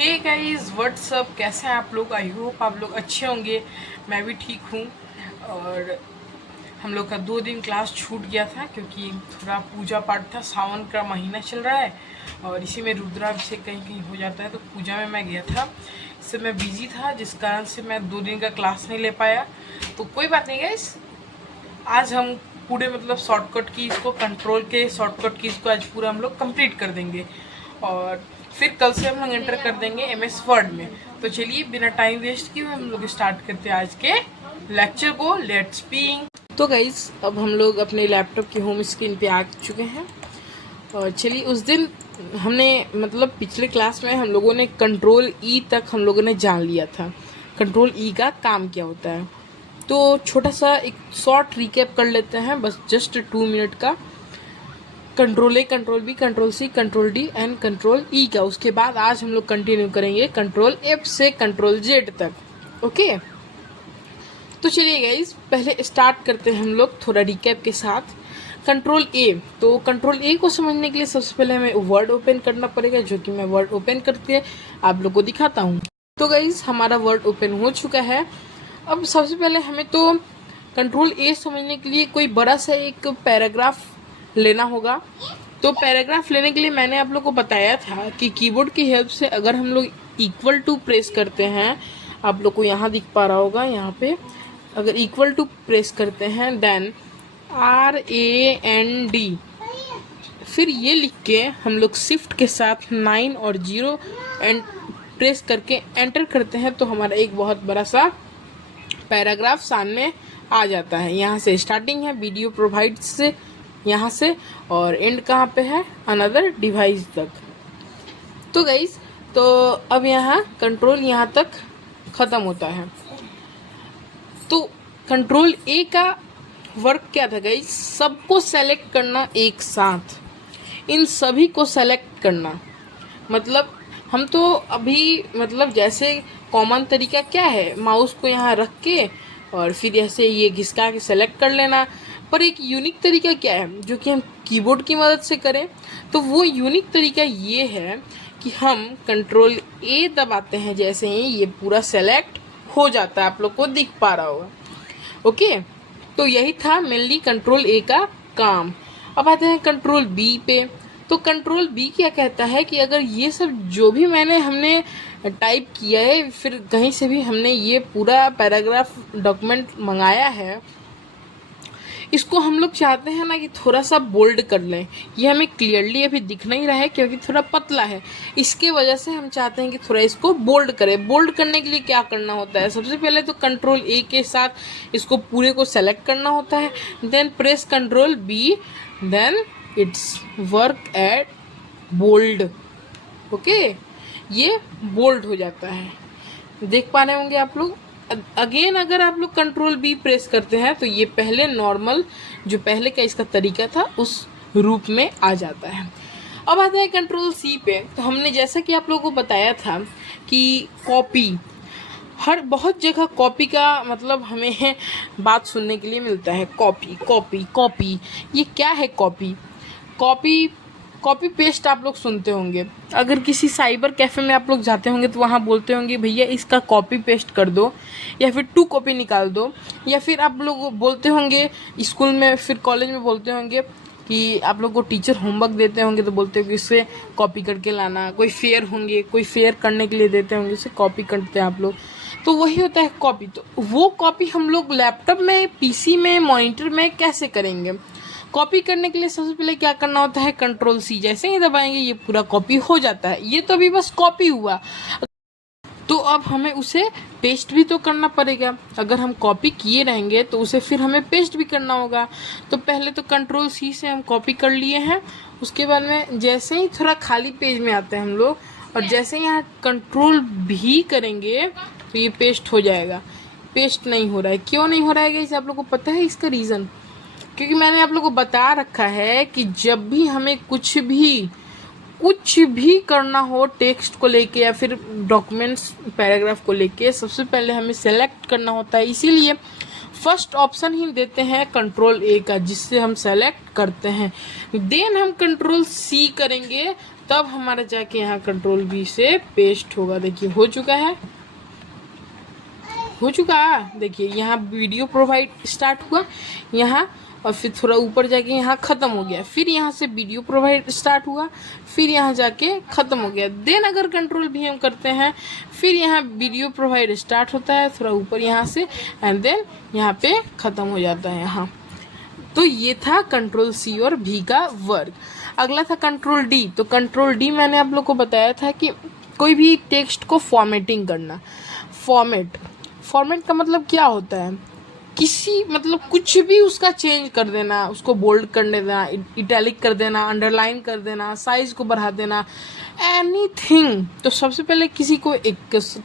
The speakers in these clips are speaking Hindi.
हे गाइस व्हाट्सअप, कैसे हैं आप लोग। आई होप आप लोग अच्छे होंगे। मैं भी ठीक हूँ। और हम लोग का 2 दिन क्लास छूट गया था क्योंकि थोड़ा पूजा पाठ था। सावन का महीना चल रहा है और इसी में रुद्राभिषेक कहीं कहीं हो जाता है, तो पूजा में मैं गया था। इससे मैं बिजी था, जिस कारण से मैं 2 दिन का क्लास नहीं ले पाया। तो कोई बात नहीं गाइस, आज हम पूरे शॉर्टकट कीज को, कंट्रोल के शॉर्टकट कीज को आज पूरा हम लोग कंप्लीट कर देंगे और फिर कल से हम लोग एंटर कर देंगे MS वर्ड में। तो चलिए बिना टाइम वेस्ट किए हम लोग स्टार्ट करते हैं आज के लेक्चर को। Let's being. तो गाइज अब हम लोग अपने लैपटॉप की होम स्क्रीन पे आ चुके हैं और चलिए उस दिन हमने पिछले क्लास में हम लोगों ने कंट्रोल E तक हम लोगों ने जान लिया था। कंट्रोल E का काम क्या होता है, तो छोटा सा एक शॉर्ट रिकैप कर लेते हैं, बस जस्ट 2 मिनट का। Control A, control B, control C, control D and control E का। उसके बाद आज हम लोग कंटिन्यू करेंगे कंट्रोल F से कंट्रोल Z तक। ओके, तो चलिए गाइज पहले स्टार्ट करते हैं हम लोग थोड़ा रिकैप के साथ। कंट्रोल A, तो कंट्रोल A को समझने के लिए सबसे पहले हमें वर्ड ओपन करना पड़ेगा, जो कि मैं वर्ड ओपन करके आप लोग को दिखाता हूँ। तो गाइज हमारा वर्ड ओपन हो चुका है। अब सबसे पहले हमें तो कंट्रोल A समझने के लिए कोई बड़ा सा एक पैराग्राफ लेना होगा। तो पैराग्राफ लेने के लिए मैंने आप लोग को बताया था कि कीबोर्ड की हेल्प से अगर हम लोग इक्वल टू प्रेस करते हैं, आप लोग को यहाँ दिख पा रहा होगा, यहाँ पे अगर इक्वल टू प्रेस करते हैं देन RAND, फिर ये लिख के हम लोग शिफ्ट के साथ 9 और 0 एंड प्रेस करके एंटर करते हैं, तो हमारा एक बहुत बड़ा सा पैराग्राफ सामने आ जाता है। यहाँ से स्टार्टिंग है वीडियो प्रोवाइड्स से, यहाँ से, और एंड कहाँ पे है, अनदर डिवाइस तक। तो गाइस तो अब यहाँ कंट्रोल यहाँ तक ख़त्म होता है। तो कंट्रोल A का वर्क क्या था गाइस, सबको सेलेक्ट करना एक साथ, इन सभी को सेलेक्ट करना। हम तो अभी जैसे कॉमन तरीका क्या है, माउस को यहाँ रख के और फिर ऐसे ये घिसका के सेलेक्ट कर लेना। पर एक यूनिक तरीका क्या है जो कि हम कीबोर्ड की मदद से करें, तो वो यूनिक तरीका ये है कि हम कंट्रोल A दबाते हैं, जैसे ही ये पूरा सेलेक्ट हो जाता है, आप लोग को दिख पा रहा होगा। ओके, तो यही था मेनली कंट्रोल A का काम। अब आते हैं कंट्रोल B पे। तो कंट्रोल B क्या कहता है कि अगर ये सब जो भी हमने टाइप किया है, फिर कहीं से भी हमने ये पूरा पैराग्राफ डॉक्यूमेंट मंगाया है, इसको हम लोग चाहते हैं ना कि थोड़ा सा बोल्ड कर लें। ये हमें क्लियरली अभी दिख नहीं रहा है क्योंकि थोड़ा पतला है, इसके वजह से हम चाहते हैं कि थोड़ा इसको बोल्ड करें। बोल्ड करने के लिए क्या करना होता है, सबसे पहले तो कंट्रोल A के साथ इसको पूरे को सेलेक्ट करना होता है, then press control B, then it's work at bold. Okay, ये बोल्ड हो जाता है, देख पा रहे होंगे आप लोग। अगेन अगर आप लोग कंट्रोल B प्रेस करते हैं तो ये पहले नॉर्मल जो पहले का इसका तरीका था उस रूप में आ जाता है। अब आता है कंट्रोल C पे। तो हमने जैसा कि आप लोगों को बताया था कि कॉपी, हर बहुत जगह कॉपी का हमें बात सुनने के लिए मिलता है। कॉपी कॉपी कॉपी, ये क्या है कॉपी? कॉपी पेस्ट आप लोग सुनते होंगे। अगर किसी साइबर कैफ़े में आप लोग जाते होंगे तो वहाँ बोलते होंगे भैया इसका कॉपी पेस्ट कर दो, या फिर 2 कॉपी निकाल दो। या फिर आप लोग बोलते होंगे स्कूल में, फिर कॉलेज में बोलते होंगे कि आप लोग को टीचर होमवर्क देते होंगे तो बोलते होंगे इससे कॉपी करके लाना। कोई फेयर होंगे, कोई फेयर करने के लिए देते होंगे, इससे कॉपी करते हैं आप लोग। तो वही होता है कॉपी। तो वो कॉपी हम लोग लैपटॉप में, PC में, मॉनिटर में कैसे करेंगे? कॉपी करने के लिए सबसे पहले क्या करना होता है, कंट्रोल C जैसे ही दबाएंगे ये पूरा कॉपी हो जाता है। ये तो अभी बस कॉपी हुआ, तो अब हमें उसे पेस्ट भी तो करना पड़ेगा। अगर हम कॉपी किए रहेंगे तो उसे फिर हमें पेस्ट भी करना होगा। तो पहले तो कंट्रोल C से हम कॉपी कर लिए हैं, उसके बाद में जैसे ही थोड़ा खाली पेज में आते हैं हम लोग, और जैसे ही यहाँ कंट्रोल V करेंगे तो ये पेस्ट हो जाएगा। पेस्ट नहीं हो रहा है, क्यों नहीं हो रहा है इसे आप लोग को पता है इसका रीज़न? क्योंकि मैंने आप लोग को बता रखा है कि जब भी हमें कुछ भी करना हो टेक्स्ट को लेके या फिर डॉक्यूमेंट्स पैराग्राफ को लेके, सबसे पहले हमें सेलेक्ट करना होता है। इसीलिए फर्स्ट ऑप्शन ही देते हैं कंट्रोल A का, जिससे हम सेलेक्ट करते हैं। देन हम कंट्रोल C करेंगे तब हमारा जाके यहाँ कंट्रोल V से पेस्ट होगा। देखिए हो चुका है, हो चुका है। देखिए यहाँ वीडियो प्रोवाइड स्टार्ट हुआ यहाँ, और फिर थोड़ा ऊपर जाके यहाँ ख़त्म हो गया, फिर यहाँ से वीडियो प्रोवाइड स्टार्ट हुआ, फिर यहाँ जाके ख़त्म हो गया। देन अगर कंट्रोल भी हम करते हैं, फिर यहाँ वीडियो प्रोवाइड स्टार्ट होता है थोड़ा ऊपर यहाँ से, एंड देन यहाँ पे ख़त्म हो जाता है यहाँ। तो ये था कंट्रोल C और V का वर्क। अगला था कंट्रोल D। तो कंट्रोल D मैंने आप लोग को बताया था कि कोई भी टेक्स्ट को फॉर्मेटिंग करना। फॉर्मेट का मतलब क्या होता है, किसी मतलब कुछ भी उसका चेंज कर देना, उसको बोल्ड कर देना, इटैलिक कर देना, अंडरलाइन कर देना, साइज को बढ़ा देना, एनीथिंग। तो सबसे पहले किसी को एक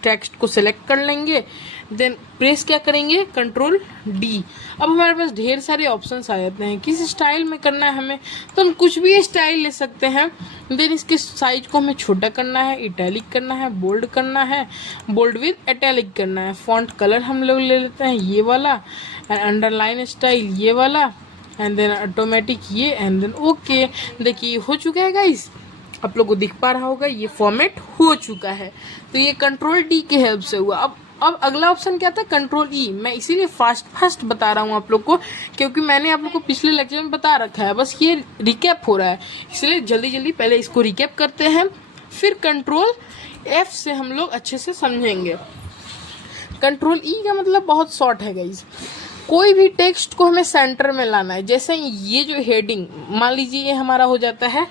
टेक्स्ट को सिलेक्ट कर लेंगे, देन प्रेस क्या करेंगे, कंट्रोल D। अब हमारे पास ढेर सारे ऑप्शंस आ जाते हैं, किस स्टाइल में करना है हमें, तो हम कुछ भी स्टाइल ले सकते हैं। देन इसके साइज को हमें छोटा करना है, इटैलिक करना है, बोल्ड करना है, बोल्ड विद इटैलिक करना है। फॉन्ट कलर हम लोग ले लेते हैं ये वाला, अंडरलाइन स्टाइल ये वाला, एंड देन ऑटोमेटिक ये, एंड देन ओके। देखिए हो चुका है गाइस, आप लोग को दिख पा रहा होगा ये फॉर्मेट हो चुका है। तो ये कंट्रोल D के हेल्प से हुआ। अब अगला ऑप्शन क्या था, कंट्रोल E। मैं इसीलिए फास्ट बता रहा हूँ आप लोग को, क्योंकि मैंने आप लोग को पिछले लेक्चर में बता रखा है, बस ये रिकैप हो रहा है, इसलिए जल्दी पहले इसको रिकैप करते हैं, फिर कंट्रोल F से हम लोग अच्छे से समझेंगे। कंट्रोल E का मतलब बहुत शॉर्ट है गाइज। कोई भी टेक्स्ट को हमें सेंटर में लाना है, जैसे ये जो हेडिंग, मान लीजिए ये हमारा हो जाता है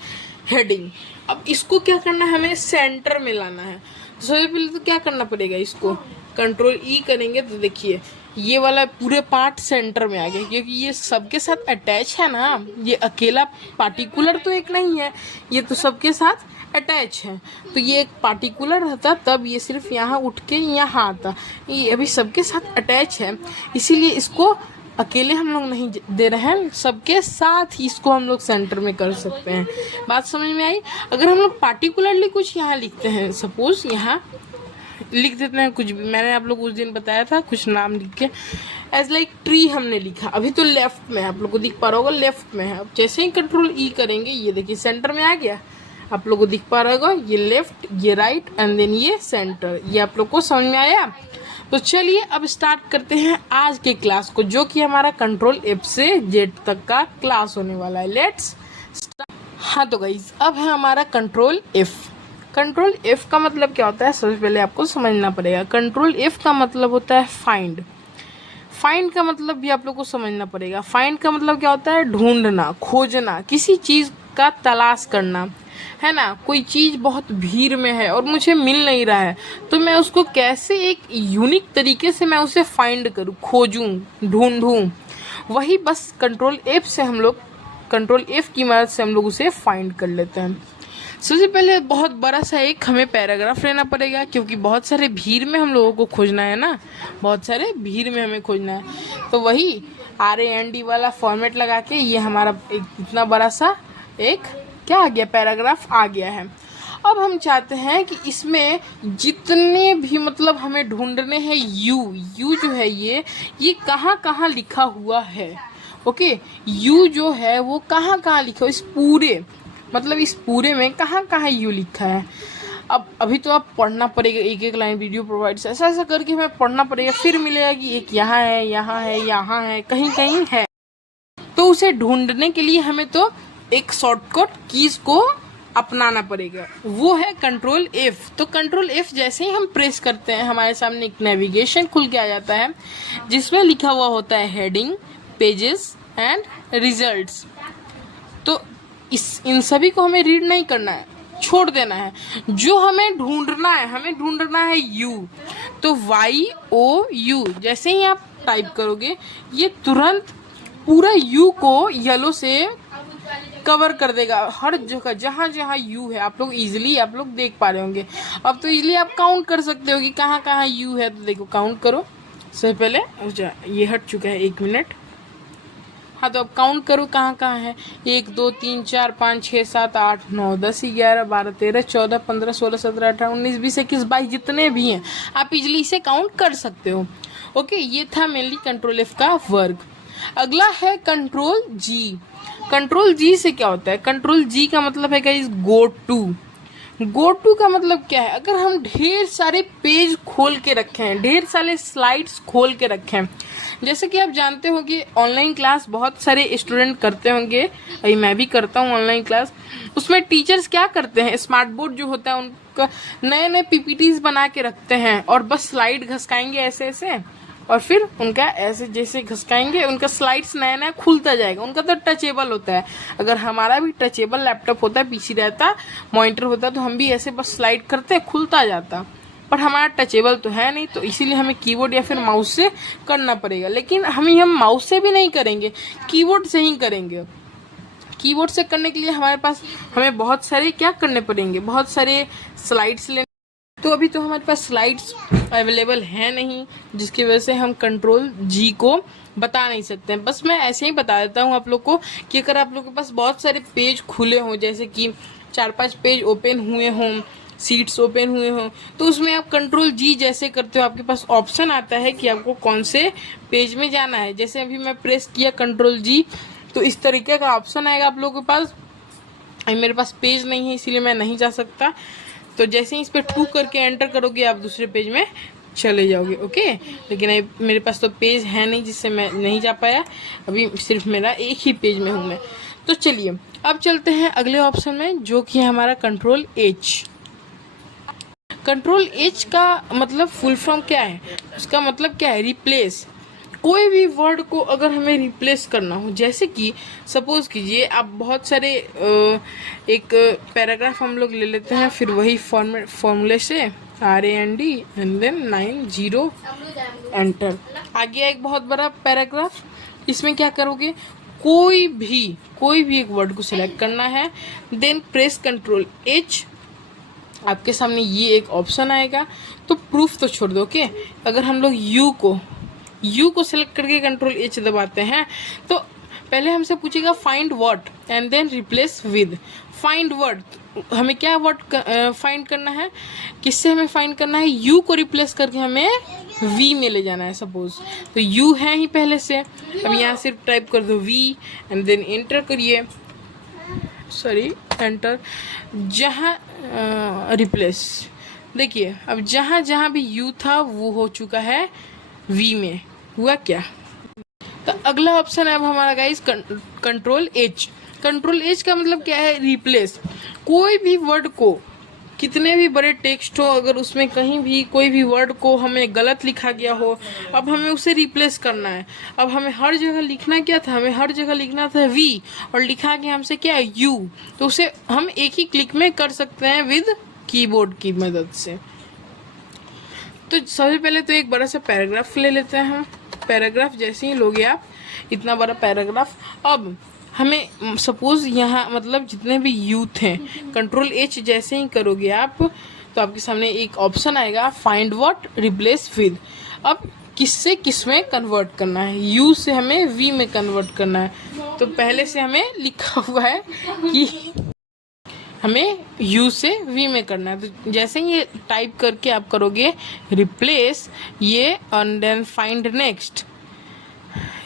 हेडिंग। अब इसको क्या करना है, हमें सेंटर में लाना है। तो सबसे पहले तो क्या करना पड़ेगा, इसको कंट्रोल E करेंगे तो देखिए ये वाला पूरे पार्ट सेंटर में आ गया, क्योंकि ये सबके साथ अटैच है ना, ये अकेला पार्टिकुलर तो एक नहीं है, ये तो सबके साथ अटैच है। तो ये एक पार्टिकुलर रहता तब ये सिर्फ यहाँ उठ के यहाँ आता, ये अभी सबके साथ अटैच है, इसीलिए इसको अकेले हम लोग नहीं दे रहे हैं, सबके साथ ही इसको हम लोग सेंटर में कर सकते हैं। बात समझ में आई। अगर हम लोग पार्टिकुलरली कुछ यहाँ लिखते हैं, सपोज यहाँ लिख देते हैं कुछ भी, मैंने आप लोग उस दिन बताया था कुछ नाम लिख के, एज लाइक ट्री हमने लिखा, अभी तो लेफ्ट में है, आप लोग को दिख पा रहा होगा लेफ्ट में है। अब जैसे ही कंट्रोल E करेंगे ये देखिए सेंटर में आ गया, आप लोग को दिख पा रहा होगा, ये लेफ्ट, ये राइट, एंड देन ये सेंटर। ये आप लोग को समझ में आया। तो चलिए अब स्टार्ट करते हैं आज के क्लास को, जो कि हमारा कंट्रोल F से Z तक का क्लास होने वाला है। Let's start. हाँ तो गाइज अब है हमारा कंट्रोल F। कंट्रोल F का मतलब क्या होता है, सबसे पहले आपको समझना पड़ेगा। कंट्रोल F का मतलब होता है फाइंड। फाइंड का मतलब भी आप लोग को समझना पड़ेगा। फाइंड का मतलब क्या होता है, ढूंढना, खोजना, किसी चीज़ का तलाश करना, है ना। कोई चीज़ बहुत भीड़ में है और मुझे मिल नहीं रहा है, तो मैं उसको कैसे एक यूनिक तरीके से मैं उसे फाइंड करूँ, खोजूँ, ढूंढूँ, वही बस कंट्रोल F से हम लोग, कंट्रोल F की मदद से हम लोग उसे फाइंड कर लेते हैं। सबसे पहले बहुत बड़ा सा एक हमें पैराग्राफ लेना पड़ेगा, क्योंकि बहुत सारे भीड़ में हम लोगों को खोजना है ना, बहुत सारे भीड़ में हमें खोजना है। तो वही RAND वाला फॉर्मेट लगा के ये हमारा एक इतना बड़ा सा एक क्या आ गया, पैराग्राफ आ गया है। अब हम चाहते हैं कि इसमें जितने भी मतलब हमें ढूंढने हैं, यू जो है ये कहाँ कहाँ लिखा हुआ है। ओके, यू जो है वो कहाँ कहाँ लिखा हो, इस पूरे मतलब इस पूरे में कहाँ कहाँ यू लिखा है। अब अभी तो आप पढ़ना पड़ेगा, एक एक लाइन वीडियो प्रोवाइड से ऐसा करके हमें पढ़ना पड़ेगा, फिर मिलेगा कि एक यहाँ है, यहाँ है, यहाँ है, कहीं कहीं है। तो उसे ढूंढने के लिए हमें तो एक शॉर्टकट कीज को अपनाना पड़ेगा, वो है कंट्रोल F। तो कंट्रोल F जैसे ही हम प्रेस करते हैं, हमारे सामने एक नेविगेशन खुल के आ जाता है, जिसमें लिखा हुआ होता है हेडिंग, पेजेस एंड रिजल्ट्स। तो इन सभी को हमें रीड नहीं करना है, छोड़ देना है। जो हमें ढूंढना है, हमें ढूंढना है U। तो YOU जैसे ही आप टाइप करोगे, ये तुरंत पूरा U को येलो से कवर कर देगा, हर जगह जहाँ जहाँ U है। आप लोग इजीली आप लोग देख पा रहे होंगे। अब तो इजीली आप काउंट कर सकते हो कि कहाँ कहाँ U है। तो देखो काउंट करो, सबसे पहले ये हट चुका है, 1 मिनट। हाँ तो अब काउंट करो कहाँ कहाँ है। 1 2 3 4 5 6 7 8 9 10 11 12 13 14 15 16 17 18 19 20 21 22 जितने भी हैं आप इजीली इसे काउंट कर सकते हो। ओके, ये था मेनली कंट्रोल F का वर्क। अगला है कंट्रोल G। कंट्रोल G से क्या होता है, कंट्रोल G का मतलब है guys go to. Go to का मतलब क्या है? अगर हम ढेर सारे पेज खोल के रखे हैं, ढेर सारे स्लाइड्स खोल के रखे हैं, जैसे कि आप जानते हो कि ऑनलाइन क्लास बहुत सारे स्टूडेंट करते होंगे, अभी मैं भी करता हूँ ऑनलाइन क्लास। उसमें टीचर्स क्या करते हैं, स्मार्ट बोर्ड जो होता है उनका नए नए पीपीटीज बना के रखते हैं और बस स्लाइड घसकाएंगे ऐसे ऐसे, और फिर उनका ऐसे जैसे घसकाएंगे उनका स्लाइड्स नया नया खुलता जाएगा। उनका तो टचेबल होता है। अगर हमारा भी टचेबल लैपटॉप होता, पीसी रहता, मॉनिटर होता, तो हम भी ऐसे बस स्लाइड करते खुलता जाता, पर हमारा टचेबल तो है नहीं, तो इसीलिए हमें कीबोर्ड या फिर माउस से करना पड़ेगा। लेकिन हम माउस से भी नहीं करेंगे, कीबोर्ड से ही करेंगे। कीबोर्ड से करने के लिए हमें बहुत सारे क्या करने पड़ेंगे, बहुत सारे स्लाइड्स लेने। तो अभी तो हमारे पास स्लाइड्स अवेलेबल है नहीं, जिसकी वजह से हम कंट्रोल जी को बता नहीं सकते हैं। बस मैं ऐसे ही बता देता हूँ आप लोग को कि अगर आप लोग के पास बहुत सारे पेज खुले हों, जैसे कि 4-5 पेज ओपन हुए हों, सीट्स ओपन हुए हों, तो उसमें आप कंट्रोल जी जैसे करते हो, आपके पास ऑप्शन आता है कि आपको कौन से पेज में जाना है। जैसे अभी मैं प्रेस किया कंट्रोल जी, तो इस तरीके का ऑप्शन आएगा आप लोगों के पास। मेरे पास पेज नहीं है इसीलिए मैं नहीं जा सकता। तो जैसे ही इस पर 2 करके एंटर करोगे आप दूसरे पेज में चले जाओगे। ओके, लेकिन मेरे पास तो पेज है नहीं जिससे मैं नहीं जा पाया, अभी सिर्फ मेरा एक ही पेज में हूँ मैं। तो चलिए अब चलते हैं अगले ऑप्शन में, जो कि है हमारा कंट्रोल एच। कंट्रोल एच का मतलब फुल फॉर्म क्या है, उसका मतलब क्या है, रिप्लेस। कोई भी वर्ड को अगर हमें रिप्लेस करना हो, जैसे कि सपोज कीजिए आप बहुत सारे एक पैराग्राफ हम लोग ले लेते हैं, फिर वही फॉर्मूले से RAND एंड देन 90 एंटर आ गया एक बहुत बड़ा पैराग्राफ। इसमें क्या करोगे, कोई भी एक वर्ड को सिलेक्ट करना है, देन प्रेस कंट्रोल एच, आपके सामने ये एक ऑप्शन आएगा। तो प्रूफ तो छोड़ दो। ओके, अगर हम लोग यू को सिलेक्ट करके कंट्रोल एच दबाते हैं, तो पहले हमसे पूछेगा find word and then replace with. Find word, हमें क्या वर्ड फाइंड करना है, किससे हमें फाइंड करना है, यू को रिप्लेस करके हमें वी में ले जाना है। सपोज तो यू है ही पहले से, अब यहाँ सिर्फ टाइप कर दो वी एंड देन एंटर करिए, एंटर। जहाँ रिप्लेस, देखिए अब जहाँ जहाँ भी यू था वो हो चुका है वी में। हुआ क्या, तो अगला ऑप्शन है अब हमारा guys control H. Control H का मतलब क्या है, रिप्लेस। कोई भी वर्ड को, कितने भी बड़े टेक्स्ट हो, अगर उसमें कहीं भी कोई भी वर्ड को हमें गलत लिखा गया हो, अब हमें उसे रिप्लेस करना है। अब हमें हर जगह लिखना क्या था, हमें हर जगह लिखना था वी, और लिखा गया हमसे क्या है, यू। तो उसे हम एक ही क्लिक में कर सकते हैं विद कीबोर्ड की मदद से। तो सबसे पहले तो एक बड़ा सा पैराग्राफ ले लेते हैं हम। पैराग्राफ जैसे ही लोगे आप, इतना बड़ा पैराग्राफ, अब हमें सपोज यहाँ मतलब जितने भी यूथ हैं, कंट्रोल एच जैसे ही करोगे आप, तो आपके सामने एक ऑप्शन आएगा फाइंड वर्ड रिप्लेस विद। अब किससे किस में कन्वर्ट करना है, यू से हमें वी में कन्वर्ट करना है। तो पहले से हमें लिखा हुआ है कि हमें यू से वी में करना है। तो जैसे ही ये टाइप करके आप करोगे रिप्लेस ये and then find next,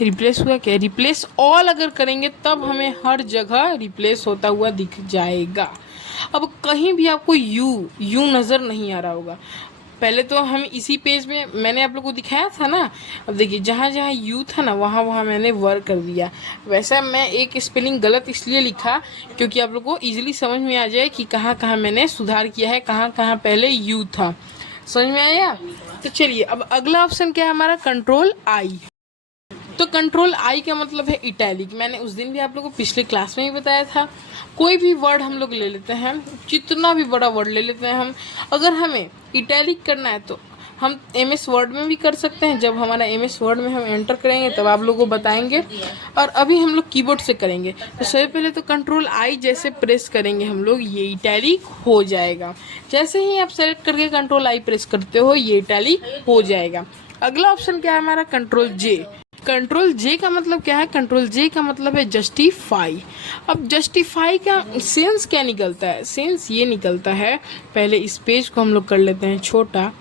replace हुआ क्या, रिप्लेस ऑल अगर करेंगे तब हमें हर जगह रिप्लेस होता हुआ दिख जाएगा। अब कहीं भी आपको यू नज़र नहीं आ रहा होगा। पहले तो हम इसी पेज में मैंने आप लोग को दिखाया था ना, अब देखिए जहाँ जहाँ यू था ना वहाँ वहाँ मैंने वर्क कर दिया। वैसा मैं एक स्पेलिंग गलत इसलिए लिखा क्योंकि आप लोग को इजीली समझ में आ जाए कि कहाँ कहाँ मैंने सुधार किया है, कहाँ कहाँ पहले यू था। समझ में आया। तो चलिए अब अगला ऑप्शन क्या है हमारा, कंट्रोल आई। तो कंट्रोल आई का मतलब है इटैलिक। मैंने उस दिन भी आप लोगों को पिछले क्लास में ही बताया था। कोई भी वर्ड हम लोग ले लेते हैं, जितना भी बड़ा वर्ड ले लेते हैं हम, अगर हमें इटैलिक करना है तो हम MS वर्ड में भी कर सकते हैं। जब हमारा MS वर्ड में हम एंटर करेंगे तब आप लोगों को बताएंगे, और अभी हम लोग कीबोर्ड से करेंगे। तो सबसे पहले तो कंट्रोल आई जैसे प्रेस करेंगे हम लोग, ये इटैलिक हो जाएगा। जैसे ही आप सेलेक्ट करके कंट्रोल आई प्रेस करते हो ये इटैलिक हो जाएगा। अगला ऑप्शन क्या है हमारा, कंट्रोल जे। कंट्रोल जे का मतलब क्या है, कंट्रोल जे का मतलब है जस्टिफाई। अब जस्टिफाई का सेंस क्या निकलता है, सेंस ये निकलता है, पहले इस पेज को हम लोग कर लेते हैं छोटा।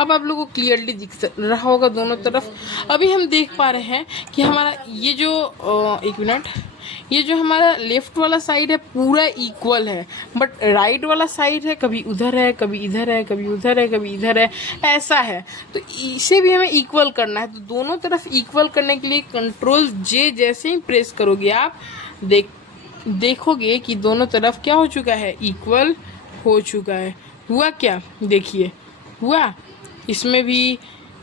अब आप लोगों को क्लियरली दिख रहा होगा दोनों तरफ। अभी हम देख पा रहे हैं कि हमारा ये जो एक मिनट, ये जो हमारा लेफ्ट वाला साइड है पूरा इक्वल है, बट राइट वाला साइड है कभी उधर है, कभी इधर है, कभी उधर है, कभी इधर है, ऐसा है। तो इसे भी हमें इक्वल करना है। तो दोनों तरफ इक्वल करने के लिए कंट्रोल जे जैसे ही प्रेस करोगे आप देखोगे कि दोनों तरफ क्या हो चुका है, इक्वल हो चुका है। हुआ क्या, देखिए हुआ, इसमें भी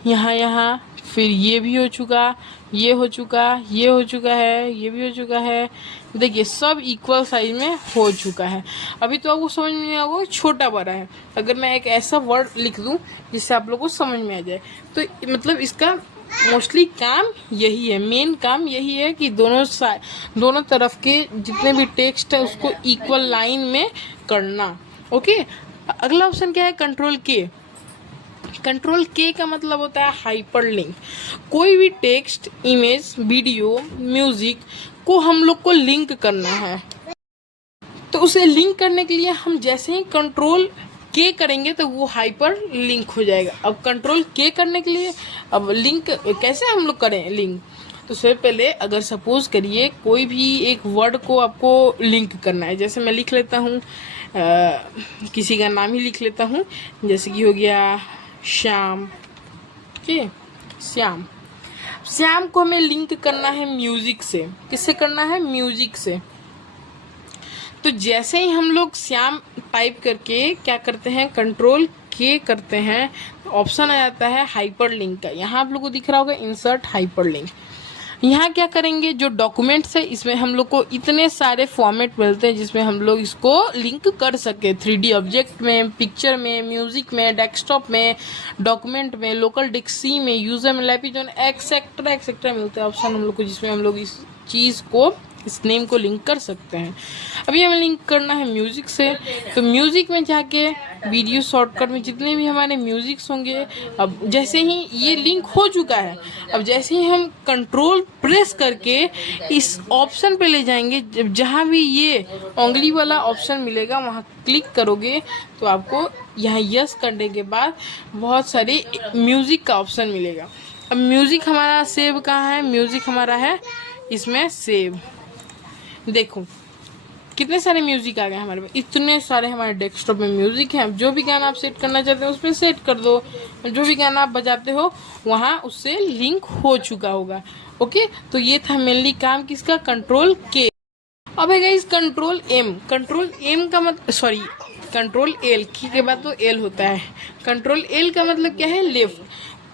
यहाँ फिर ये भी हो चुका, ये हो चुका, ये हो चुका है, ये भी हो चुका है। देखिए सब इक्वल साइज में हो चुका है। अभी तो आपको समझ में नहीं आएगा छोटा बड़ा है। अगर मैं एक ऐसा वर्ड लिख दूं जिससे आप लोगों को समझ में आ जाए, तो मतलब इसका मोस्टली काम यही है, मेन काम यही है कि दोनों तरफ के जितने भी टेक्स्ट है उसको इक्वल लाइन में करना। ओके, अगला ऑप्शन क्या है, कंट्रोल के। कंट्रोल के का मतलब होता है हाइपरलिंक। कोई भी टेक्स्ट, इमेज, वीडियो, म्यूजिक को हम लोग को लिंक करना है, तो उसे लिंक करने के लिए हम जैसे ही कंट्रोल के करेंगे तो वो हाइपर लिंक हो जाएगा। अब कंट्रोल के करने के लिए अब लिंक कैसे हम लोग करें लिंक, तो सबसे पहले अगर सपोज करिए कोई भी एक वर्ड को आपको लिंक करना है, जैसे मैं लिख लेता हूँ किसी का नाम ही लिख लेता हूँ, जैसे कि हो गया श्याम। ठीक, श्याम को हमें लिंक करना है म्यूजिक से। किससे करना है, म्यूजिक से। तो जैसे ही हम लोग श्याम टाइप करके क्या करते हैं, कंट्रोल के करते हैं, तो ऑप्शन आ जाता है हाइपर लिंक का। यहाँ आप लोग को दिख रहा होगा इंसर्ट हाइपर लिंक। यहाँ क्या करेंगे, जो डॉक्यूमेंट्स है इसमें हम लोग को इतने सारे फॉर्मेट मिलते हैं जिसमें हम लोग इसको लिंक कर सके। 3D ऑब्जेक्ट में, पिक्चर में, म्यूजिक में, डेस्कटॉप में, डॉक्यूमेंट में, लोकल डिक्सी में, यूजर में, लैपिजोन, एक्सेट्रा मिलते हैं ऑप्शन हम लोग को, जिसमें हम लोग इस चीज़ को, इस नेम को लिंक कर सकते हैं। अभी हमें लिंक करना है म्यूजिक से, तो म्यूजिक में जाके वीडियो शॉर्टकट में जितने भी हमारे म्यूजिक्स होंगे, अब जैसे ही ये लिंक हो चुका है, अब जैसे ही हम कंट्रोल प्रेस करके इस ऑप्शन पे ले जाएंगे, जहाँ भी ये उंगली वाला ऑप्शन मिलेगा वहाँ क्लिक करोगे तो आपको यहाँ यस करने के बाद बहुत सारे म्यूजिक का ऑप्शन मिलेगा। अब म्यूजिक हमारा सेव कहाँ है, म्यूजिक हमारा है इसमें सेव। देखो कितने सारे म्यूजिक आ गए हमारे पास, इतने सारे हमारे डेस्कटॉप में म्यूजिक हैं। अब जो भी गाना आप सेट करना चाहते हो उस पर सेट कर दो, जो भी गाना आप बजाते हो वहाँ उससे लिंक हो चुका होगा। ओके, तो ये था मेनली काम किसका, कंट्रोल के। अब है guys control M. Control M का मतलब सॉरी कंट्रोल एल के बाद तो एल होता है। कंट्रोल एल का मतलब क्या है, लेफ्ट।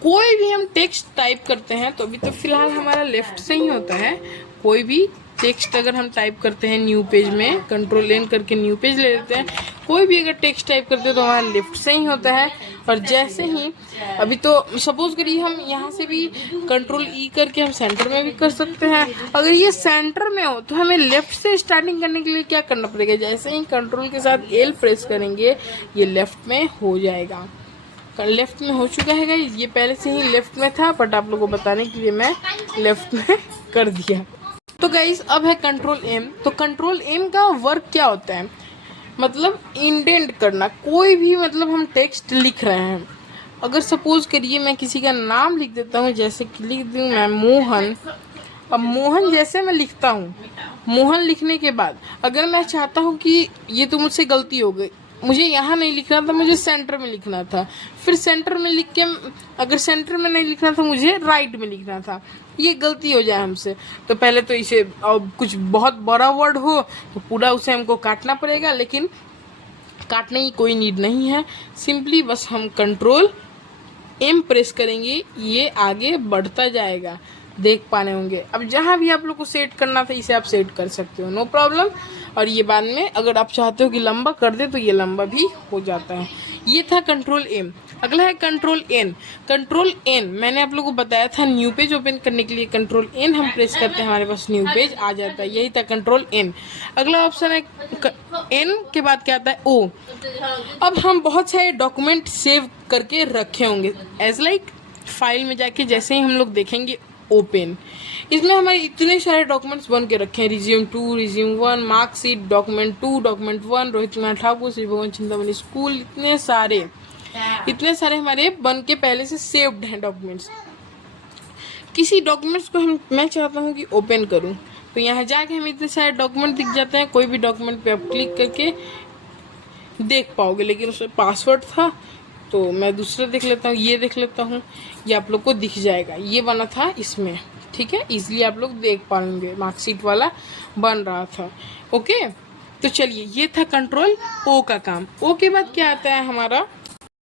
कोई भी हम टेक्स्ट टाइप करते हैं तो अभी तो फिलहाल हमारा लेफ्ट से ही होता है। कोई भी टेक्स्ट अगर हम टाइप करते हैं न्यू पेज में, कंट्रोल एन करके न्यू पेज ले लेते हैं, कोई भी अगर टेक्स्ट टाइप करते हैं तो हमारा लेफ्ट से ही होता है। और जैसे ही अभी तो सपोज करिए हम यहाँ से भी कंट्रोल ई करके हम सेंटर में भी कर सकते हैं। अगर ये सेंटर में हो तो हमें लेफ्ट से स्टार्टिंग करने के लिए क्या करना पड़ेगा, जैसे ही कंट्रोल के साथ एल प्रेस करेंगे ये लेफ्ट में हो जाएगा। लेफ्ट में हो चुका है गाइस, ये पहले से ही लेफ्ट में था बट आप लोगों को बताने के लिए मैं लेफ्ट में कर दिया। तो गाइस अब है कंट्रोल एम। तो कंट्रोल एम का वर्क क्या होता है, मतलब इंडेंट करना। कोई भी मतलब हम टेक्स्ट लिख रहे हैं, अगर सपोज करिए मैं किसी का नाम लिख देता हूँ, जैसे कि लिख दूँ मैं मोहन। अब मोहन जैसे मैं लिखता हूँ, मोहन लिखने के बाद अगर मैं चाहता हूँ कि ये तो मुझसे गलती हो गई, मुझे यहाँ नहीं लिखना था, मुझे सेंटर में लिखना था, फिर सेंटर में लिख के अगर सेंटर में नहीं लिखना था मुझे राइट में लिखना था, ये गलती हो जाए हमसे, तो पहले तो इसे कुछ बहुत बड़ा वर्ड हो तो पूरा उसे हमको काटना पड़ेगा, लेकिन काटने की कोई नीड नहीं है। सिंपली बस हम कंट्रोल एम प्रेस करेंगे, ये आगे बढ़ता जाएगा, देख पाने होंगे। अब जहाँ भी आप लोग को सेट करना था इसे आप सेट कर सकते हो, नो प्रॉब्लम। और ये बाद में अगर आप चाहते हो कि लंबा कर दे तो ये लंबा भी हो जाता है। ये था कंट्रोल एम। अगला है कंट्रोल एन। कंट्रोल एन मैंने आप लोगों को बताया था, न्यू पेज ओपन करने के लिए कंट्रोल एन हम प्रेस करते हैं, हमारे पास न्यू पेज आ जाता है। यही था कंट्रोल एन। अगला ऑप्शन है एन के बाद क्या आता है, ओ। अब हम बहुत सारे डॉक्यूमेंट सेव करके रखे होंगे, एज लाइक फाइल में जाके जैसे ही हम लोग देखेंगे ओपन, इसमें हमारे इतने सारे डॉक्यूमेंट्स बन के रखे हैं, resume 2, resume 1, marksheet, document 2, document 1, Rohit Kumar Thakur, Shri भगवान चिंतामणि स्कूल, इतने सारे। इतने सारे हमारे बन के पहले से सेव्ड हैं डॉक्यूमेंट्स। किसी डॉक्यूमेंट्स को मैं चाहता हूँ कि ओपन करूँ, तो यहाँ जाके हमें इतने सारे डॉक्यूमेंट दिख जाते हैं। कोई भी डॉक्यूमेंट पे आप क्लिक करके देख पाओगे, लेकिन उसमें पासवर्ड था तो मैं दूसरा देख लेता हूँ, ये देख लेता हूँ, ये आप लोग को दिख जाएगा। ये बना था इसमें, ठीक है, इसलिए आप लोग देख पाएंगे मार्कशीट वाला बन रहा था। ओके, तो चलिए ये था कंट्रोल ओ का काम। ओ के बाद क्या आता है हमारा,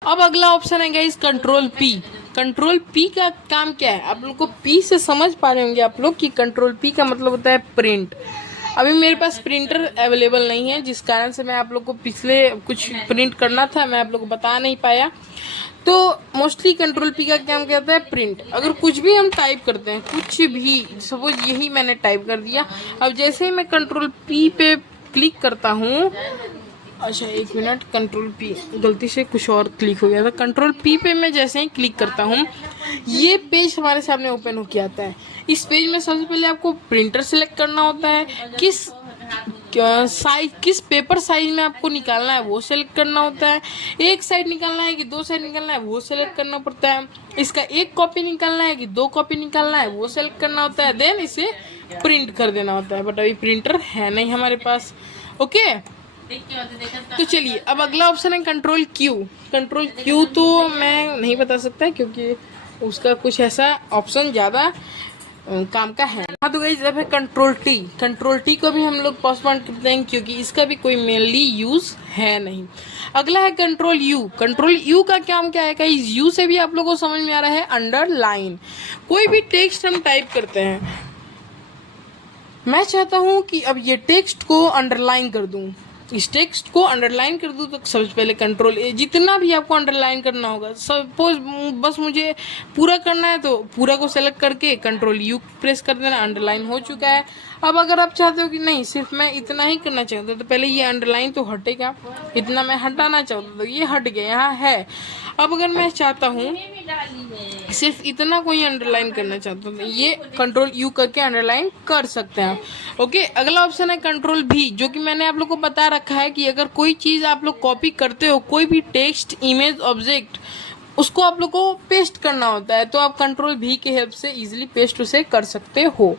अब अगला ऑप्शन है guys control P. Control P का काम क्या है, आप लोग को पी से समझ पा रहे होंगे आप लोग कि कंट्रोल पी का मतलब होता है प्रिंट। अभी मेरे पास प्रिंटर अवेलेबल नहीं है, जिस कारण से मैं आप लोग को पिछले कुछ प्रिंट करना था, मैं आप लोग को बता नहीं पाया। तो मोस्टली कंट्रोल पी का काम क्या होता है, प्रिंट। अगर कुछ भी हम टाइप करते हैं, कुछ भी, सपोज यही मैंने टाइप कर दिया, अब जैसे ही मैं कंट्रोल पी पे क्लिक करता हूँ, अच्छा एक मिनट, कंट्रोल पी गलती से कुछ और क्लिक हो गया था। कंट्रोल पी पे मैं जैसे ही क्लिक करता हूँ, ये पेज हमारे सामने ओपन होके आता है। इस पेज में सबसे पहले आपको प्रिंटर सेलेक्ट करना होता है, किस साइज, किस पेपर साइज में आपको निकालना है वो सेलेक्ट करना होता है। एक साइड निकालना है कि दो साइड निकालना है वो सेलेक्ट करना पड़ता है। इसका एक कॉपी निकालना है कि दो कॉपी निकालना है वो सेलेक्ट करना होता है। देन इसे प्रिंट कर देना होता है, बट अभी प्रिंटर है नहीं हमारे पास। ओके, तो चलिए अब अगला ऑप्शन है कंट्रोल क्यू। कंट्रोल क्यू तो मैं नहीं बता सकता क्योंकि उसका कुछ ऐसा ऑप्शन ज़्यादा काम का है। हाँ, तो गाइस अब है कंट्रोल टी। कंट्रोल टी को भी हम लोग पोस्टपोन करते हैं क्योंकि इसका भी कोई मेनली यूज है नहीं। अगला है कंट्रोल यू। कंट्रोल यू का काम क्या है गाइस, यू से भी आप लोगों को समझ में आ रहा है, अंडरलाइन। कोई भी टेक्स्ट हम टाइप करते हैं, मैं चाहता हूँ कि अब ये टेक्स्ट को अंडरलाइन कर दूँ, इस टेक्स्ट को अंडरलाइन कर दूँ, तो सबसे पहले कंट्रोल ए, जितना भी आपको अंडरलाइन करना होगा, सपोज बस मुझे पूरा करना है तो पूरा को सेलेक्ट करके कंट्रोल यू प्रेस कर देना, अंडरलाइन हो चुका है। अब अगर आप चाहते हो कि नहीं सिर्फ मैं इतना ही करना चाहता हूँ, तो पहले ये अंडरलाइन तो हटेगा, इतना मैं हटाना चाहता तो ये हट गया, यहाँ है। अब अगर मैं चाहता हूँ सिर्फ इतना कोई अंडरलाइन करना चाहता हूँ, तो ये कंट्रोल यू करके अंडरलाइन कर सकते हैं। ओके, अगला ऑप्शन है कंट्रोल भी, जो कि मैंने आप लोग को बता रखा है कि अगर कोई चीज़ आप लोग कॉपी करते हो, कोई भी टेक्स्ट, इमेज, ऑब्जेक्ट, उसको आप लोग को पेस्ट करना होता है, तो आप कंट्रोल भी के हेल्प से इजीली पेस्ट उसे कर सकते हो।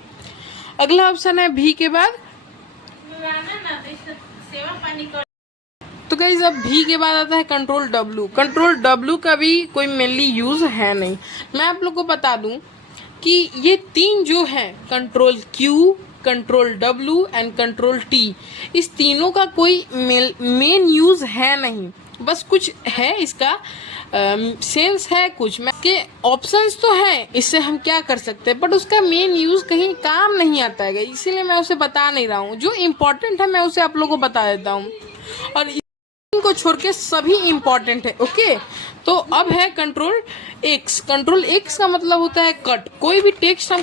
अगला ऑप्शन है भी के बाद, तो गाइस अब भी के बाद आता है कंट्रोल डब्ल्यू। कंट्रोल डब्ल्यू का भी कोई मेनली यूज है नहीं। मैं आप लोग को बता दूं कि ये तीन जो है, control Q, control W and control T, इस तीनों का कोई मेन यूज है नहीं, बस कुछ है इसका सेंस है, कुछ में के ऑप्शंस तो हैं, इससे हम क्या कर सकते हैं, बट उसका मेन यूज कहीं काम नहीं आता है, इसीलिए मैं उसे बता नहीं रहा हूँ। जो इम्पोर्टेंट है मैं उसे आप लोगों को बता देता हूँ, और इनको छोड़ के सभी इम्पोर्टेंट है। ओके, तो अब है कंट्रोल एक्स। कंट्रोल एक्स का मतलब होता है कट। कोई भी टेक्स्ट हम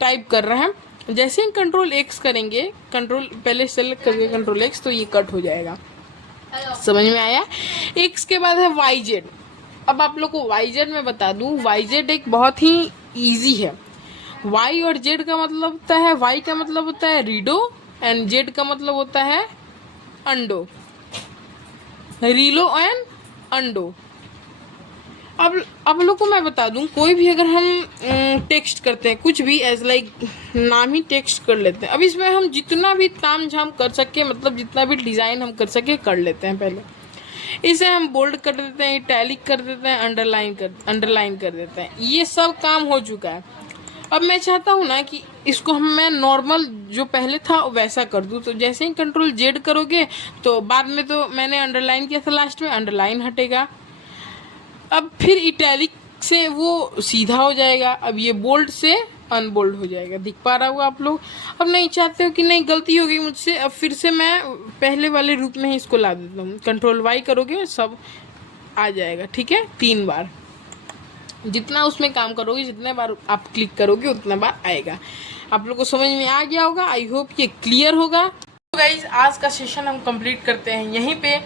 टाइप कर रहे हैं, जैसे ही कंट्रोल एक्स करेंगे, कंट्रोल पहले सेलेक्ट करके कंट्रोल एक्स, तो ये कट हो जाएगा। समझ में आया? एक्स के बाद है वाई जेड। अब आप लोग को वाई जेड में बता दूं, वाई जेड एक बहुत ही इजी है। वाई और जेड का मतलब होता है, वाई का मतलब होता है रीडो एंड जेड का मतलब होता है अंडो, रीलो एंड अंडो। अब लोग को मैं बता दूं, कोई भी अगर हम टेक्स्ट करते हैं, कुछ भी एज लाइक नाम ही टेक्स्ट कर लेते हैं, अब इसमें हम जितना भी ताम झाम कर सके, मतलब जितना भी डिज़ाइन हम कर सके कर लेते हैं। पहले इसे हम बोल्ड कर देते हैं, इटैलिक कर देते हैं, अंडरलाइन कर देते हैं, ये सब काम हो चुका है। अब मैं चाहता हूँ ना कि इसको मैं नॉर्मल जो पहले था वैसा कर दूँ, तो जैसे ही कंट्रोल जेड करोगे तो बाद में तो मैंने अंडरलाइन किया था, लास्ट में अंडरलाइन हटेगा। अब फिर इटैलिक से वो सीधा हो जाएगा, अब ये बोल्ड से अनबोल्ड हो जाएगा। दिख पा रहा होगा आप लोग? अब नहीं चाहते हो कि नहीं गलती हो गई मुझसे, अब फिर से मैं पहले वाले रूप में ही इसको ला देता हूँ। कंट्रोल वाई करोगे सब आ जाएगा, ठीक है? 3 बार, जितना उसमें काम करोगे, जितने बार आप क्लिक करोगे उतना बार आएगा। आप लोग को समझ में आ गया होगा, आई होप ये क्लियर होगा। तो गाइज आज का सेशन हम कंप्लीट करते हैं यहीं पे,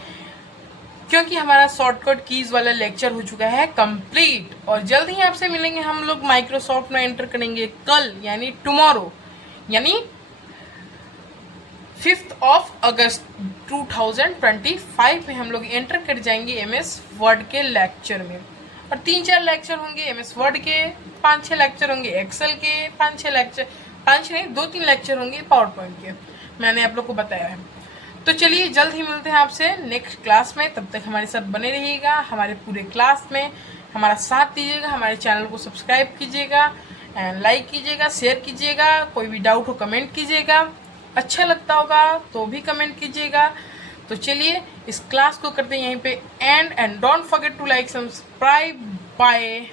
क्योंकि हमारा शॉर्टकट कीज वाला लेक्चर हो चुका है कंप्लीट, और जल्द ही आपसे मिलेंगे। हम लोग माइक्रोसॉफ्ट में एंटर करेंगे कल, यानी टुमारो, यानी 5 अगस्त 2025 में हम लोग एंटर कर जाएंगे MS वर्ड के लेक्चर में। और 3-4 लेक्चर होंगे MS वर्ड के, 5-6 लेक्चर होंगे एक्सेल के, 5-6 लेक्चर, 5 नहीं 2-3 लेक्चर होंगे पावर पॉइंट के, मैंने आप लोग को बताया है। तो चलिए जल्द ही मिलते हैं आपसे नेक्स्ट क्लास में, तब तक हमारे साथ बने रहिएगा। हमारे पूरे क्लास में हमारा साथ दीजिएगा, हमारे चैनल को सब्सक्राइब कीजिएगा, लाइक कीजिएगा, शेयर कीजिएगा, कोई भी डाउट हो कमेंट कीजिएगा, अच्छा लगता होगा तो भी कमेंट कीजिएगा। तो चलिए इस क्लास को करते हैं यहीं पे and don't forget to like subscribe. Bye.